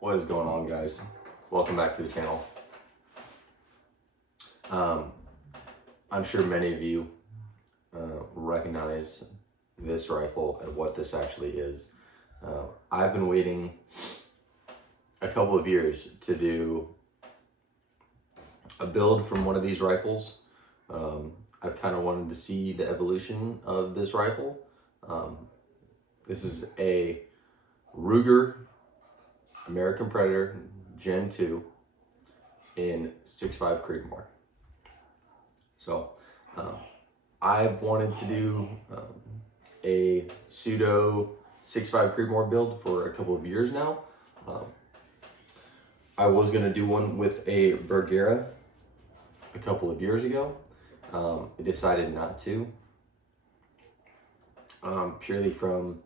What is going on, guys? Welcome back to the channel. I'm sure many of you recognize this rifle and what this actually is. I've been waiting a couple of years to do a build from one of these rifles. I've kind of wanted to see the evolution of this rifle. This is a Ruger American Predator Gen 2 in 6.5 Creedmoor. So I've wanted to do a pseudo 6.5 Creedmoor build for a couple of years now. I was going to do one with a Bergera a couple of years ago. I decided not to, purely from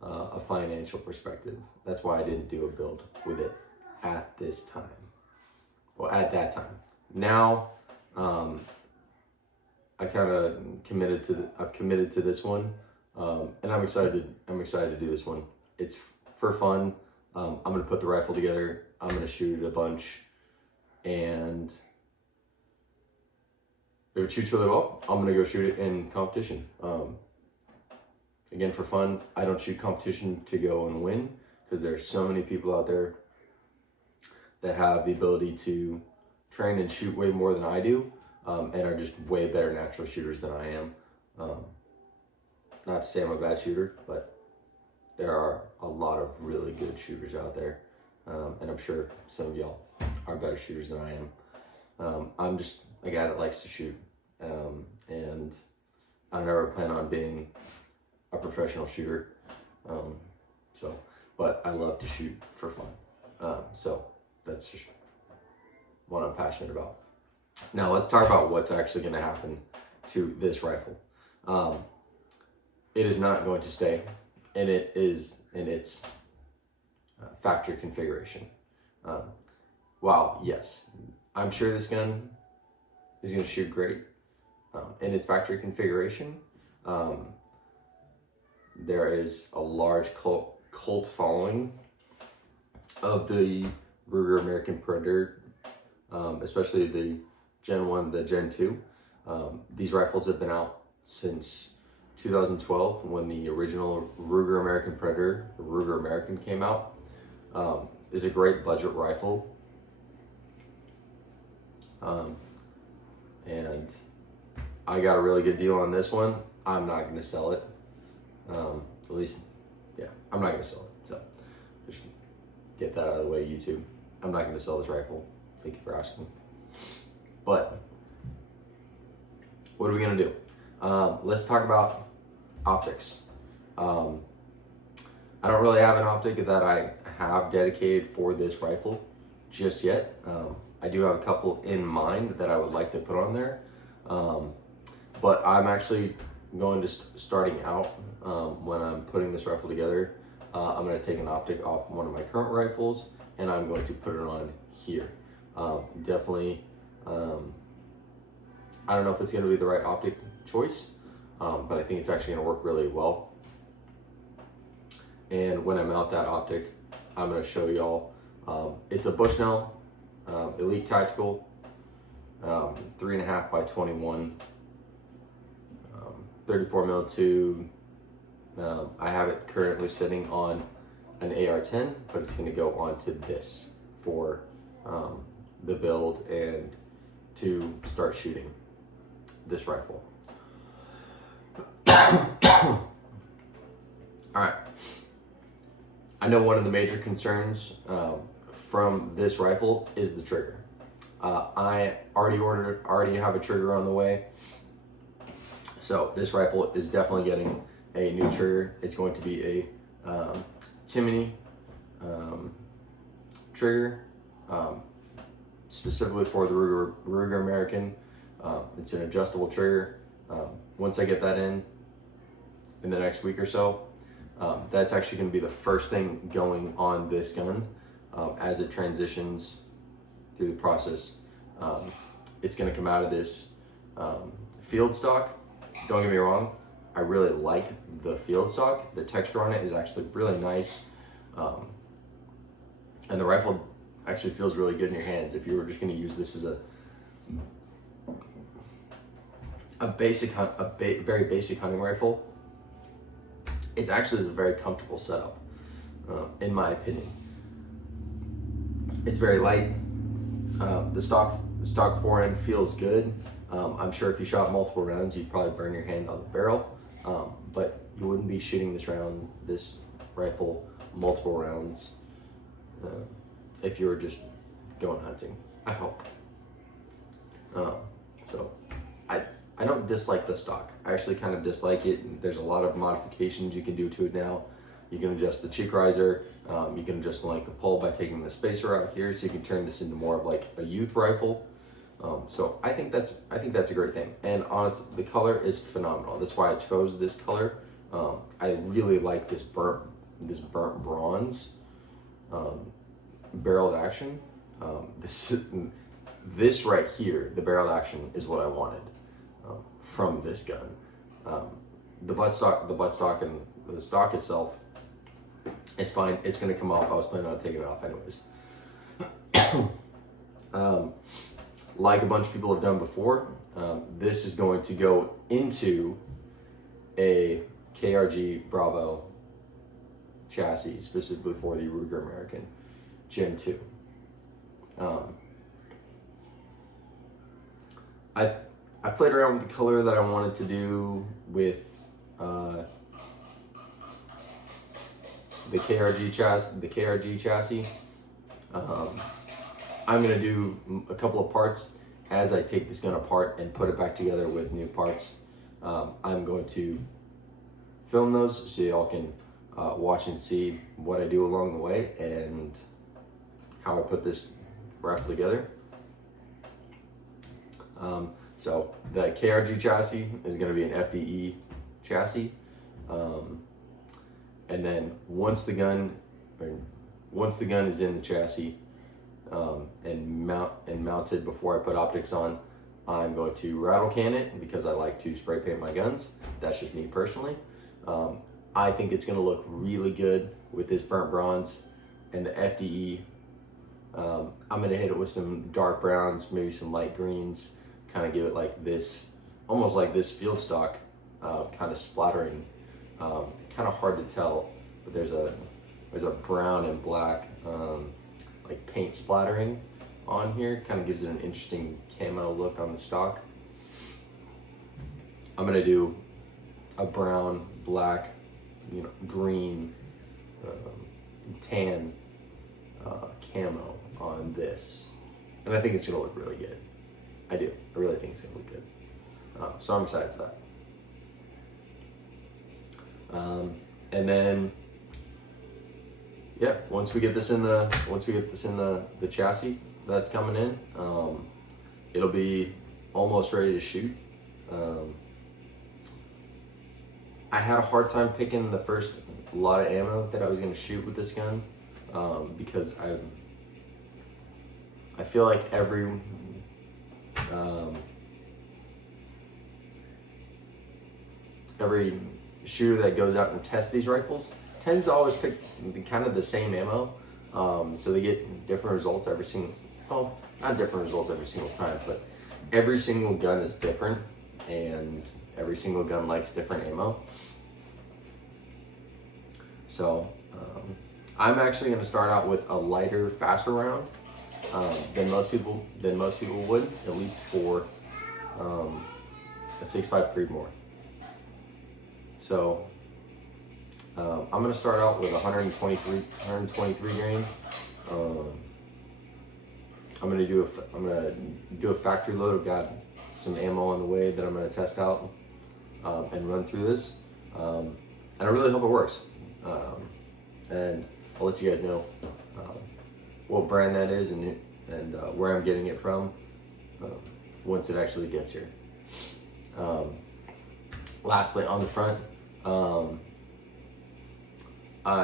a financial perspective. That's why I didn't do a build with it at this time. Well, at that time. Now, I kind of committed to this one, and I'm excited to do this one. It's for fun. I'm gonna put the rifle together. I'm gonna shoot it a bunch, and if it shoots really well, I'm gonna go shoot it in competition. Again, for fun. I don't shoot competition to go and win, because there's so many people out there that have the ability to train and shoot way more than I do, and are just way better natural shooters than I am. Not to say I'm a bad shooter, but there are a lot of really good shooters out there, and I'm sure some of y'all are better shooters than I am. I'm just a guy that likes to shoot, and I never plan on being a professional shooter. But I love to shoot for fun. So that's just what I'm passionate about. Now let's talk about what's actually going to happen to this rifle. It is not going to stay, and it is in its factory configuration. While yes, I'm sure this gun is going to shoot great in its factory configuration. There is a large cult following of the Ruger American Predator, especially the Gen 1, the Gen 2. These rifles have been out since 2012, when the original Ruger American Predator, the Ruger American, came out. Is a great budget rifle. And I got a really good deal on this one. I'm not going to sell it. At least, yeah, I'm not going to sell it. So just get that out of the way, YouTube. I'm not going to sell this rifle. Thank you for asking. But what are we going to do? Let's talk about optics. I don't really have an optic that I have dedicated for this rifle just yet. I do have a couple in mind that I would like to put on there. But I'm actually going to starting out, when I'm putting this rifle together, I'm going to take an optic off one of my current rifles, and I'm going to put it on here. Definitely, I don't know if it's going to be the right optic choice, but I think it's actually going to work really well. And when I mount that optic, I'm going to show y'all. It's a Bushnell Elite Tactical 3.5 by 21 34 mil tube. I have it currently sitting on an AR-10, but it's going to go onto this for the build and to start shooting this rifle. All right. I know one of the major concerns from this rifle is the trigger. I already have a trigger on the way. So this rifle is definitely getting a new trigger. It's going to be a Timney trigger, specifically for the Ruger American. It's an adjustable trigger. Once I get that in the next week or so, that's actually going to be the first thing going on this gun as it transitions through the process. It's going to come out of this field stock. Don't get me wrong, I really like the field stock. The texture on it is actually really nice. And the rifle actually feels really good in your hands. If you were just going to use this as very basic hunting rifle, it actually is a very comfortable setup, in my opinion. It's very light. The stock forend feels good. I'm sure if you shot multiple rounds, you'd probably burn your hand on the barrel, but you wouldn't be shooting this rifle multiple rounds if you were just going hunting, I hope. So I don't dislike the stock. I actually kind of dislike it. There's a lot of modifications you can do to it now. You can adjust the cheek riser. You can adjust the length of pull by taking the spacer out here, so you can turn this into more of like a youth rifle. So I think that's a great thing. And honestly, the color is phenomenal. That's why I chose this color. I really like this burnt bronze barreled action. This right here, the barreled action, is what I wanted from this gun. The buttstock and the stock itself is fine. It's gonna come off. I was planning on taking it off anyways. Like a bunch of people have done before, this is going to go into a KRG Bravo chassis specifically for the Ruger American Gen 2. I played around with the color that I wanted to do with the KRG chassis. I'm gonna do a couple of parts as I take this gun apart and put it back together with new parts. I'm going to film those so y'all can watch and see what I do along the way and how I put this rifle together. So the KRG chassis is going to be an FDE chassis, and then once the gun is in the chassis and mounted before I put optics on, I'm going to rattle can it because I like to spray paint my guns. That's just me personally. I think it's going to look really good with this burnt bronze and the FDE. I'm going to hit it with some dark browns, maybe some light greens, kind of give it like this, almost like this field stock kind of splattering. Kind of hard to tell, but there's a brown and black like paint splattering on here. Kind of gives it an interesting camo look on the stock. I'm gonna do a brown, black, green, tan camo on this, and I think it's gonna look really good. I do. I really think it's gonna look good. So I'm excited for that. And then, yeah, once we get this in the chassis that's coming in, it'll be almost ready to shoot. I had a hard time picking the first lot of ammo that I was gonna shoot with this gun, because I feel like every shooter that goes out and tests these rifles tends to always pick kind of the same ammo, so they get different results every single, well, not different results every single time, but every single gun is different and every single gun likes different ammo. So I'm actually going to start out with a lighter, faster round than most people would, at least for a 6.5 Creedmoor. So I'm going to start out with 123 grain. I'm going to do a factory load. I've got some ammo on the way that I'm going to test out and run through this, and I really hope it works. And I'll let you guys know what brand that is and where I'm getting it from once it actually gets here. Lastly, on the front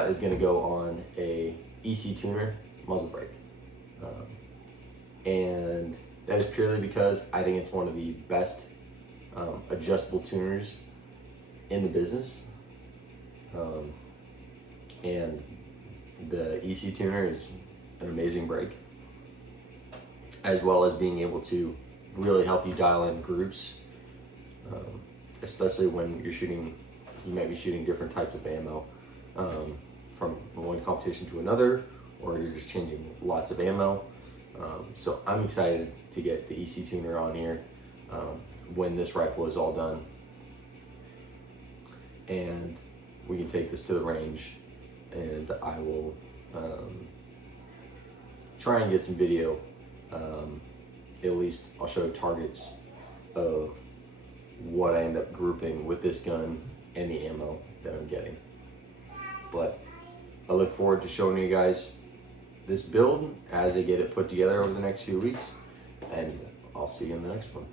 is going to go on a EC tuner muzzle brake, and that is purely because I think it's one of the best adjustable tuners in the business. And the EC tuner is an amazing break, as well as being able to really help you dial in groups, especially when you're shooting. You might be shooting different types of ammo from one competition to another, or you're just changing lots of ammo. So I'm excited to get the EC tuner on here when this rifle is all done, and we can take this to the range, and I will try and get some video. At least I'll show targets of what I end up grouping with this gun and the ammo that I'm getting. But I look forward to showing you guys this build as I get it put together over the next few weeks, and I'll see you in the next one.